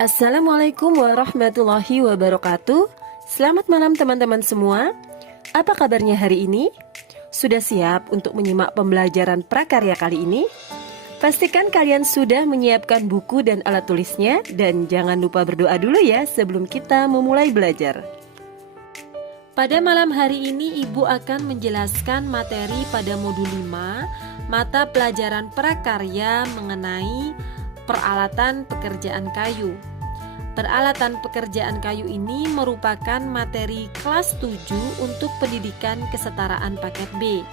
Assalamualaikum warahmatullahi wabarakatuh. Selamat malam teman-teman semua. Apa kabarnya hari ini? Sudah siap untuk menyimak pembelajaran prakarya kali ini? Pastikan kalian sudah menyiapkan buku dan alat tulisnya. Dan jangan lupa berdoa dulu ya sebelum kita memulai belajar. Pada malam hari ini Ibu akan menjelaskan materi pada modul 5 mata pelajaran prakarya mengenai peralatan pekerjaan kayu. Peralatan pekerjaan kayu ini merupakan materi kelas 7 untuk pendidikan kesetaraan paket B.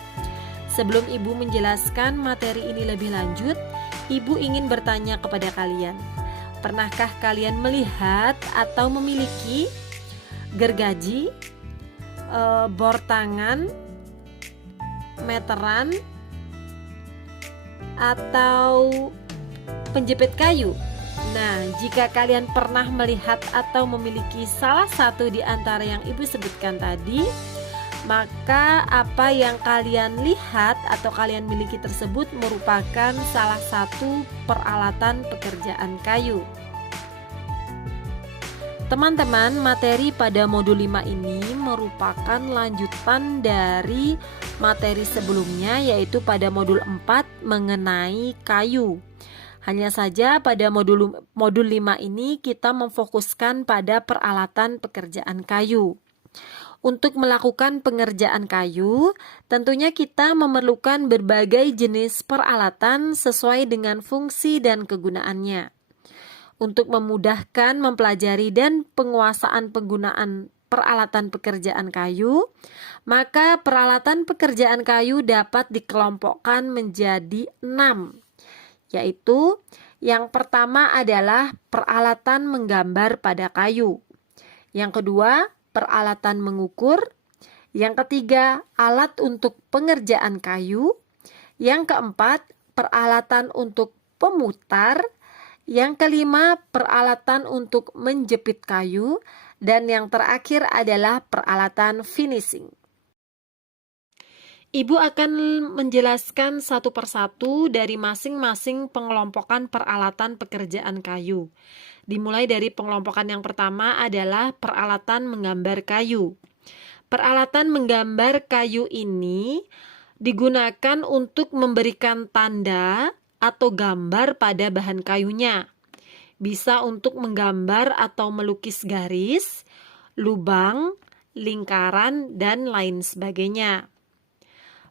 Sebelum Ibu menjelaskan materi ini lebih lanjut, Ibu ingin bertanya kepada kalian. Pernahkah kalian melihat atau memiliki gergaji, bor tangan, meteran, atau penjepit kayu? Nah, jika kalian pernah melihat atau memiliki salah satu di antara yang Ibu sebutkan tadi, maka apa yang kalian lihat atau kalian miliki tersebut merupakan salah satu peralatan pekerjaan kayu. Teman-teman, materi pada modul 5 ini merupakan lanjutan dari materi sebelumnya, yaitu pada modul 4 mengenai kayu. Hanya saja pada modul 5 ini kita memfokuskan pada peralatan pekerjaan kayu. Untuk melakukan pengerjaan kayu, tentunya kita memerlukan berbagai jenis peralatan sesuai dengan fungsi dan kegunaannya. Untuk memudahkan mempelajari dan penguasaan penggunaan peralatan pekerjaan kayu, maka peralatan pekerjaan kayu dapat dikelompokkan menjadi 6. Yaitu yang pertama adalah peralatan menggambar pada kayu. Yang kedua, peralatan mengukur. Yang ketiga, alat untuk pengerjaan kayu. Yang keempat, peralatan untuk pemutar. Yang kelima, peralatan untuk menjepit kayu. Dan yang terakhir adalah peralatan finishing. Ibu akan menjelaskan satu persatu dari masing-masing pengelompokan peralatan pekerjaan kayu. Dimulai dari pengelompokan yang pertama adalah peralatan menggambar kayu. Peralatan menggambar kayu ini digunakan untuk memberikan tanda atau gambar pada bahan kayunya. Bisa untuk menggambar atau melukis garis, lubang, lingkaran, dan lain sebagainya.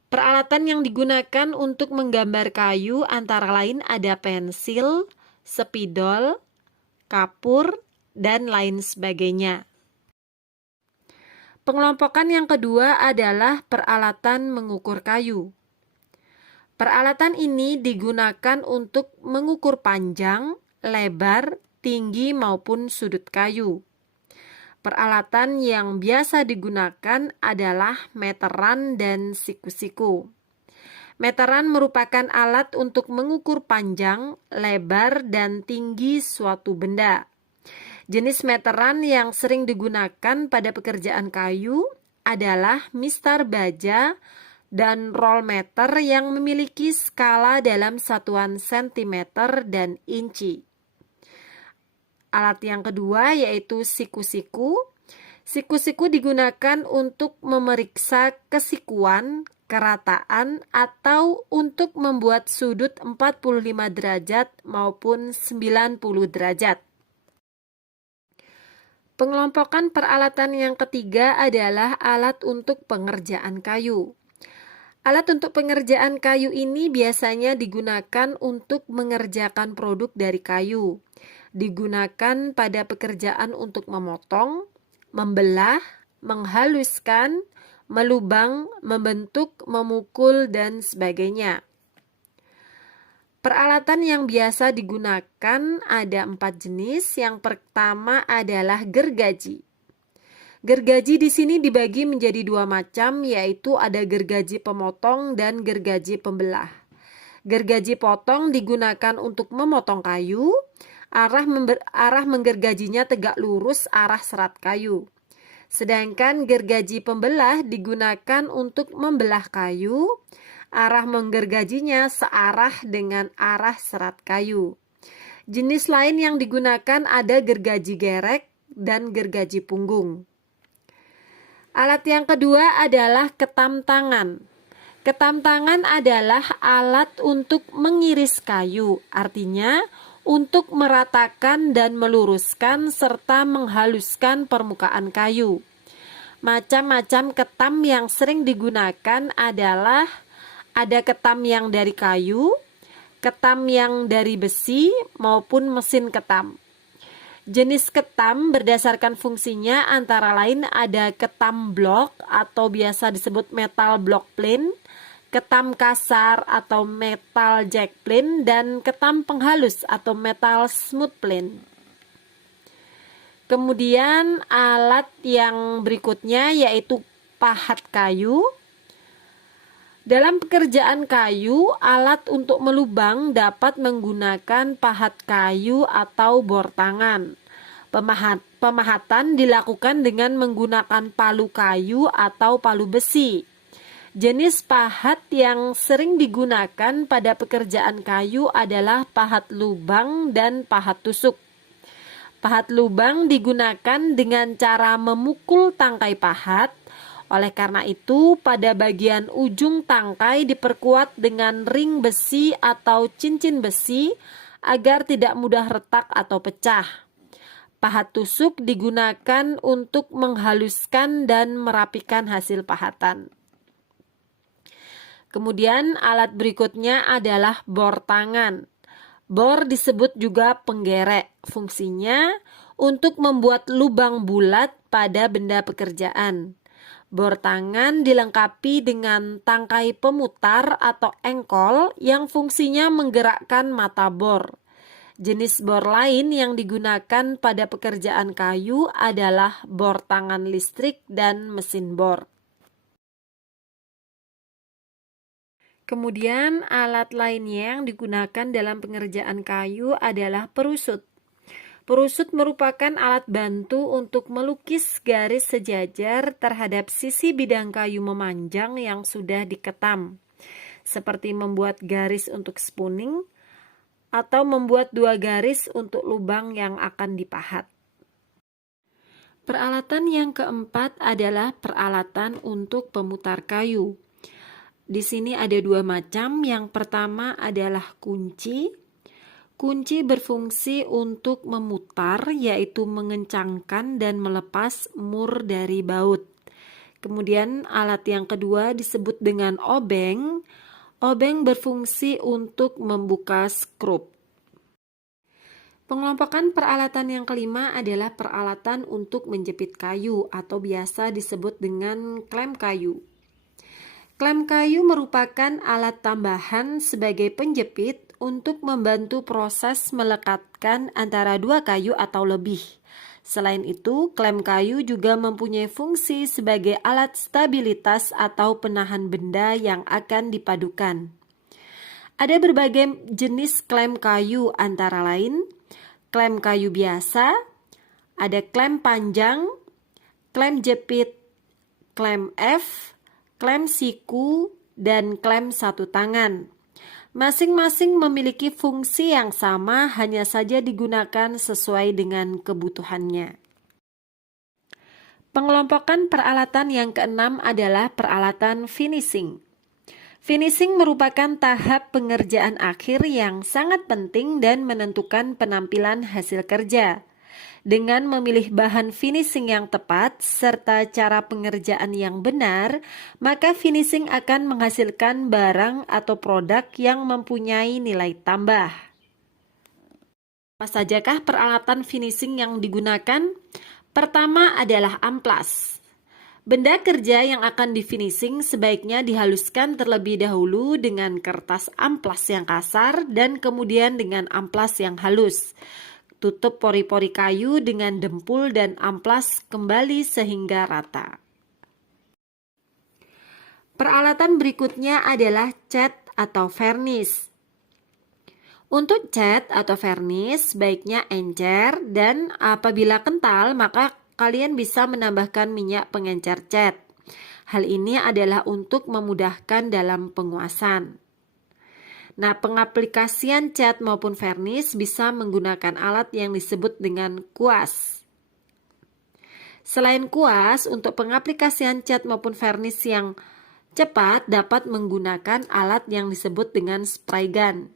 Peralatan yang digunakan untuk menggambar kayu antara lain ada pensil, spidol, kapur, dan lain sebagainya. Pengelompokan yang kedua adalah peralatan mengukur kayu. Peralatan ini digunakan untuk mengukur panjang, lebar, tinggi maupun sudut kayu. Peralatan yang biasa digunakan adalah meteran dan siku-siku. Meteran merupakan alat untuk mengukur panjang, lebar, dan tinggi suatu benda. Jenis meteran yang sering digunakan pada pekerjaan kayu adalah mistar baja dan roll meter yang memiliki skala dalam satuan sentimeter dan inci. Alat yang kedua yaitu siku-siku. Siku-siku digunakan untuk memeriksa kesikuan, kerataan, atau untuk membuat sudut 45 derajat maupun 90 derajat. Pengelompokan peralatan yang ketiga adalah alat untuk pengerjaan kayu. Alat untuk pengerjaan kayu ini biasanya digunakan untuk mengerjakan produk dari kayu. Digunakan pada pekerjaan untuk memotong, membelah, menghaluskan, melubang, membentuk, memukul, dan sebagainya. Peralatan yang biasa digunakan ada 4 jenis. Yang pertama adalah gergaji. Gergaji di sini dibagi menjadi 2 macam, yaitu ada gergaji pemotong dan gergaji pembelah. Gergaji potong digunakan untuk memotong kayu. Arah menggergajinya tegak lurus arah serat kayu. Sedangkan gergaji pembelah digunakan untuk membelah kayu. Arah menggergajinya searah dengan arah serat kayu. Jenis lain yang digunakan ada gergaji gerek dan gergaji punggung. Alat yang kedua adalah ketam tangan. Ketam tangan adalah alat untuk mengiris kayu, artinya untuk meratakan dan meluruskan serta menghaluskan permukaan kayu. Macam-macam ketam yang sering digunakan adalah ada ketam yang dari kayu, ketam yang dari besi, maupun mesin ketam. Jenis ketam berdasarkan fungsinya antara lain ada ketam blok atau biasa disebut metal block plane, ketam kasar atau metal jack plane, dan ketam penghalus atau metal smooth plane. Kemudian alat yang berikutnya yaitu pahat kayu. Dalam pekerjaan kayu, alat untuk melubang dapat menggunakan pahat kayu atau bor tangan. Pemahatan dilakukan dengan menggunakan palu kayu atau palu besi. Jenis pahat yang sering digunakan pada pekerjaan kayu adalah pahat lubang dan pahat tusuk. Pahat lubang digunakan dengan cara memukul tangkai pahat. Oleh karena itu, pada bagian ujung tangkai diperkuat dengan ring besi atau cincin besi agar tidak mudah retak atau pecah. Pahat tusuk digunakan untuk menghaluskan dan merapikan hasil pahatan. Kemudian alat berikutnya adalah bor tangan. Bor disebut juga penggerek. Fungsinya untuk membuat lubang bulat pada benda pekerjaan. Bor tangan dilengkapi dengan tangkai pemutar atau engkol yang fungsinya menggerakkan mata bor. Jenis bor lain yang digunakan pada pekerjaan kayu adalah bor tangan listrik dan mesin bor. Kemudian alat lainnya yang digunakan dalam pengerjaan kayu adalah perusut. Perusut merupakan alat bantu untuk melukis garis sejajar terhadap sisi bidang kayu memanjang yang sudah diketam, seperti membuat garis untuk spooning atau membuat dua garis untuk lubang yang akan dipahat. Peralatan yang keempat adalah peralatan untuk pemutar kayu. Di sini ada dua macam. Yang pertama adalah kunci. Kunci berfungsi untuk memutar, yaitu mengencangkan dan melepas mur dari baut. Kemudian alat yang kedua disebut dengan obeng. Obeng berfungsi untuk membuka skrup. Pengelompokan peralatan yang kelima adalah peralatan untuk menjepit kayu atau biasa disebut dengan klem kayu. Klem kayu merupakan alat tambahan sebagai penjepit untuk membantu proses melekatkan antara dua kayu atau lebih. Selain itu, klem kayu juga mempunyai fungsi sebagai alat stabilitas atau penahan benda yang akan dipadukan. Ada berbagai jenis klem kayu antara lain klem kayu biasa, ada klem panjang, klem jepit, klem F, klem siku, dan klem satu tangan. Masing-masing memiliki fungsi yang sama, hanya saja digunakan sesuai dengan kebutuhannya. Pengelompokan peralatan yang keenam adalah peralatan finishing. Finishing merupakan tahap pengerjaan akhir yang sangat penting dan menentukan penampilan hasil kerja. Dengan memilih bahan finishing yang tepat serta cara pengerjaan yang benar, maka finishing akan menghasilkan barang atau produk yang mempunyai nilai tambah. Apa sajakah peralatan finishing yang digunakan? Pertama adalah amplas. Benda kerja yang akan di-finishing sebaiknya dihaluskan terlebih dahulu dengan kertas amplas yang kasar dan kemudian dengan amplas yang halus. Tutup pori-pori kayu dengan dempul dan amplas kembali sehingga rata. Peralatan berikutnya adalah cat atau vernis. Untuk cat atau vernis sebaiknya encer dan apabila kental maka kalian bisa menambahkan minyak pengencer cat. Hal ini adalah untuk memudahkan dalam penguasan. Nah, pengaplikasian cat maupun vernis bisa menggunakan alat yang disebut dengan kuas. Selain kuas, untuk pengaplikasian cat maupun vernis yang cepat dapat menggunakan alat yang disebut dengan spray gun.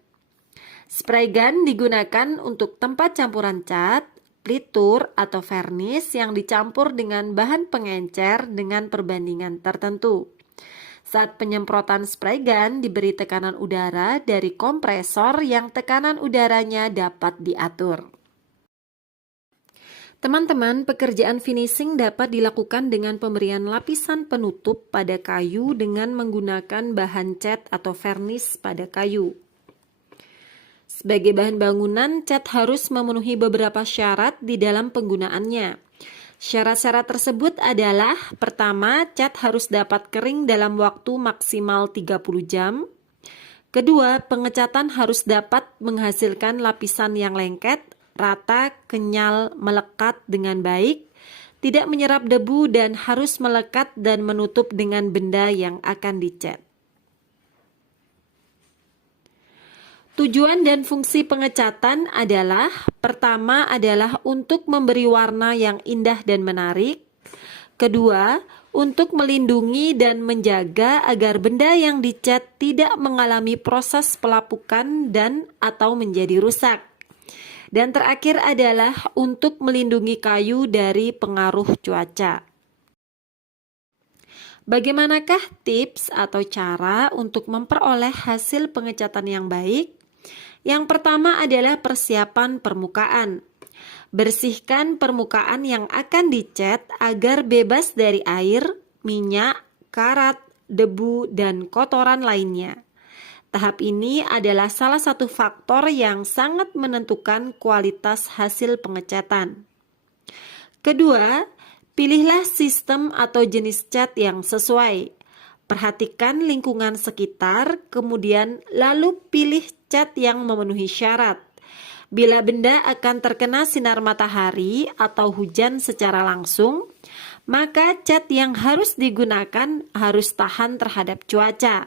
Spray gun digunakan untuk tempat campuran cat, plitur, atau vernis yang dicampur dengan bahan pengencer dengan perbandingan tertentu. Saat penyemprotan spray gun diberi tekanan udara dari kompresor yang tekanan udaranya dapat diatur. Teman-teman, pekerjaan finishing dapat dilakukan dengan pemberian lapisan penutup pada kayu dengan menggunakan bahan cat atau vernis pada kayu. Sebagai bahan bangunan, cat harus memenuhi beberapa syarat di dalam penggunaannya. Syarat-syarat tersebut adalah: pertama, cat harus dapat kering dalam waktu maksimal 30 jam. Kedua, pengecatan harus dapat menghasilkan lapisan yang lengket, rata, kenyal, melekat dengan baik, tidak menyerap debu dan harus melekat dan menutup dengan benda yang akan dicat. Tujuan dan fungsi pengecatan adalah: pertama adalah untuk memberi warna yang indah dan menarik. Kedua, untuk melindungi dan menjaga agar benda yang dicat tidak mengalami proses pelapukan dan atau menjadi rusak. Dan terakhir adalah untuk melindungi kayu dari pengaruh cuaca. Bagaimanakah tips atau cara untuk memperoleh hasil pengecatan yang baik? Yang pertama adalah persiapan permukaan. Bersihkan permukaan yang akan dicat agar bebas dari air, minyak, karat, debu, dan kotoran lainnya. Tahap ini adalah salah satu faktor yang sangat menentukan kualitas hasil pengecatan. Kedua, pilihlah sistem atau jenis cat yang sesuai. Perhatikan lingkungan sekitar, kemudian lalu pilih cat yang memenuhi syarat. Bila benda akan terkena sinar matahari atau hujan secara langsung, maka cat yang harus digunakan harus tahan terhadap cuaca.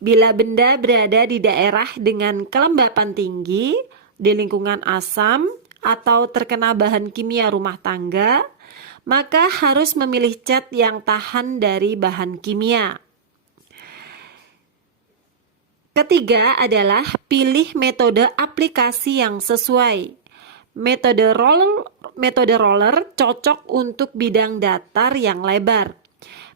Bila benda berada di daerah dengan kelembapan tinggi, di lingkungan asam, atau terkena bahan kimia rumah tangga, maka harus memilih cat yang tahan dari bahan kimia. Ketiga adalah pilih metode aplikasi yang sesuai. Metode roller cocok untuk bidang datar yang lebar.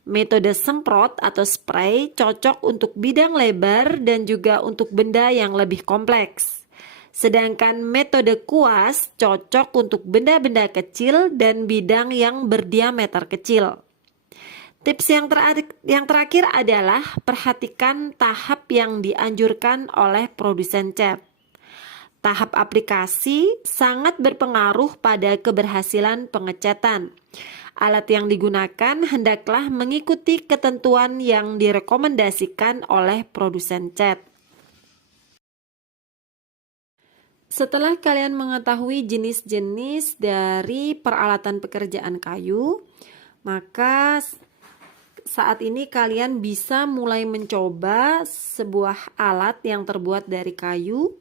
Metode semprot atau spray cocok untuk bidang lebar dan juga untuk benda yang lebih kompleks. Sedangkan metode kuas cocok untuk benda-benda kecil dan bidang yang berdiameter kecil. Tips yang terakhir adalah perhatikan tahap yang dianjurkan oleh produsen cat. Tahap aplikasi sangat berpengaruh pada keberhasilan pengecatan. Alat yang digunakan hendaklah mengikuti ketentuan yang direkomendasikan oleh produsen cat. Setelah kalian mengetahui jenis-jenis dari peralatan pekerjaan kayu, maka saat ini kalian bisa mulai mencoba sebuah alat yang terbuat dari kayu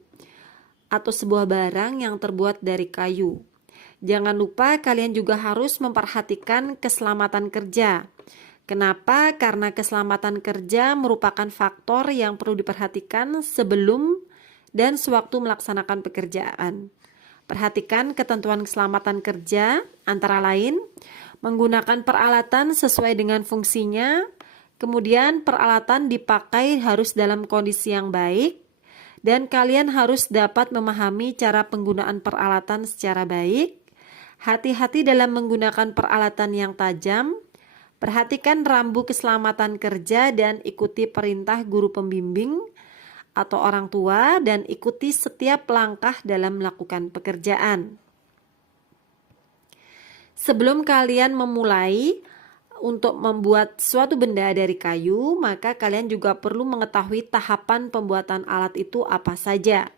atau sebuah barang yang terbuat dari kayu. Jangan lupa kalian juga harus memperhatikan keselamatan kerja. Kenapa? Karena keselamatan kerja merupakan faktor yang perlu diperhatikan sebelum dan sewaktu melaksanakan pekerjaan. Perhatikan ketentuan keselamatan kerja, antara lain menggunakan peralatan sesuai dengan fungsinya, kemudian peralatan dipakai harus dalam kondisi yang baik, dan kalian harus dapat memahami cara penggunaan peralatan secara baik. Hati-hati dalam menggunakan peralatan yang tajam. Perhatikan rambu keselamatan kerja dan ikuti perintah guru pembimbing atau orang tua dan ikuti setiap langkah dalam melakukan pekerjaan. Sebelum kalian memulai untuk membuat suatu benda dari kayu, maka kalian juga perlu mengetahui tahapan pembuatan alat itu apa saja.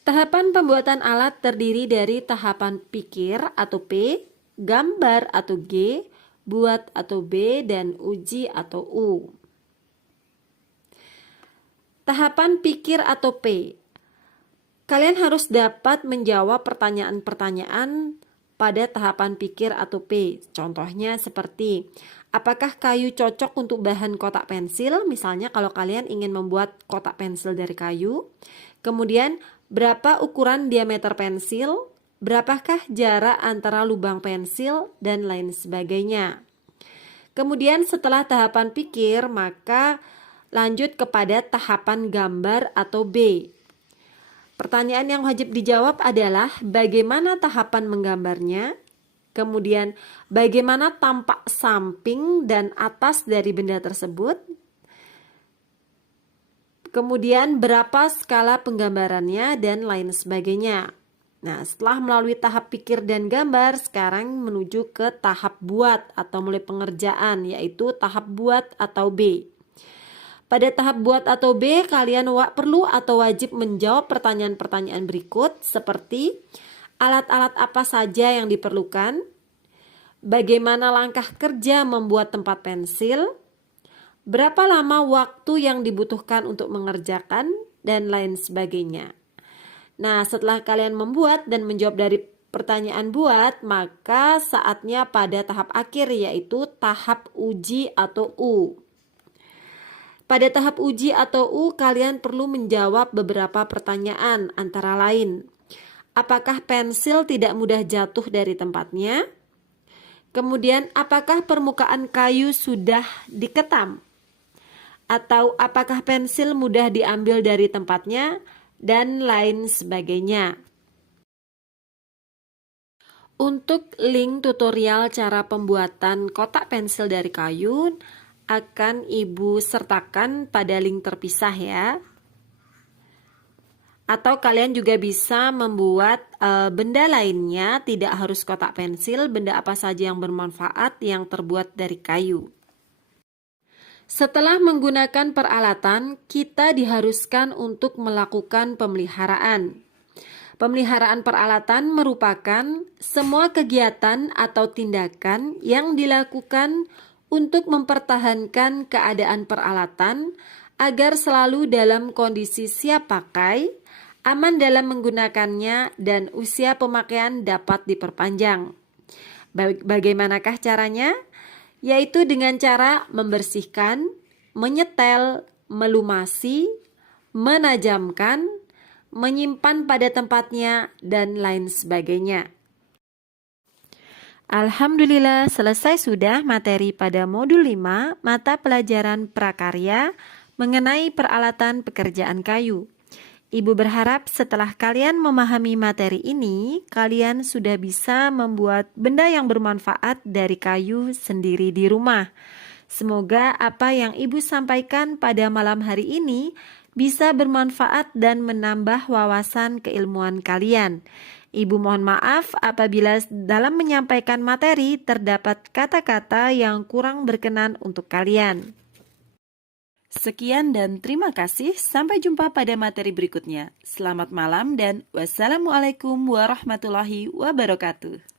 Tahapan pembuatan alat terdiri dari tahapan pikir atau P, gambar atau G, buat atau B, dan uji atau U. Tahapan pikir atau P. Kalian harus dapat menjawab pertanyaan-pertanyaan pada tahapan pikir atau P. Contohnya seperti, apakah kayu cocok untuk bahan kotak pensil? Misalnya kalau kalian ingin membuat kotak pensil dari kayu. Kemudian, berapa ukuran diameter pensil? Berapakah jarak antara lubang pensil? Dan lain sebagainya. Kemudian setelah tahapan pikir, maka lanjut kepada tahapan gambar atau B. Pertanyaan yang wajib dijawab adalah bagaimana tahapan menggambarnya, kemudian bagaimana tampak samping dan atas dari benda tersebut, kemudian berapa skala penggambarannya, dan lain sebagainya. Nah, setelah melalui tahap pikir dan gambar, sekarang menuju ke tahap buat atau mulai pengerjaan, yaitu tahap buat atau B. Pada tahap buat atau B, kalian perlu atau wajib menjawab pertanyaan-pertanyaan berikut seperti alat-alat apa saja yang diperlukan, bagaimana langkah kerja membuat tempat pensil, berapa lama waktu yang dibutuhkan untuk mengerjakan, dan lain sebagainya. Nah, setelah kalian membuat dan menjawab dari pertanyaan buat, maka saatnya pada tahap akhir yaitu tahap uji atau U. Pada tahap uji atau U, kalian perlu menjawab beberapa pertanyaan, antara lain, apakah pensil tidak mudah jatuh dari tempatnya? Kemudian, apakah permukaan kayu sudah diketam? Atau apakah pensil mudah diambil dari tempatnya? Dan lain sebagainya. Untuk link tutorial cara pembuatan kotak pensil dari kayu, akan Ibu sertakan pada link terpisah ya. Atau kalian juga bisa membuat benda lainnya, tidak harus kotak pensil, benda apa saja yang bermanfaat yang terbuat dari kayu. Setelah menggunakan peralatan, kita diharuskan untuk melakukan pemeliharaan. Pemeliharaan peralatan merupakan semua kegiatan atau tindakan yang dilakukan untuk mempertahankan keadaan peralatan agar selalu dalam kondisi siap pakai, aman dalam menggunakannya, dan usia pemakaian dapat diperpanjang. Bagaimanakah caranya? Yaitu dengan cara membersihkan, menyetel, melumasi, menajamkan, menyimpan pada tempatnya, dan lain sebagainya. Alhamdulillah, selesai sudah materi pada modul 5 mata pelajaran prakarya mengenai peralatan pekerjaan kayu. Ibu berharap setelah kalian memahami materi ini, kalian sudah bisa membuat benda yang bermanfaat dari kayu sendiri di rumah. Semoga apa yang Ibu sampaikan pada malam hari ini bisa bermanfaat dan menambah wawasan keilmuan kalian. Ibu mohon maaf apabila dalam menyampaikan materi terdapat kata-kata yang kurang berkenan untuk kalian. Sekian dan terima kasih. Sampai jumpa pada materi berikutnya. Selamat malam dan wassalamualaikum warahmatullahi wabarakatuh.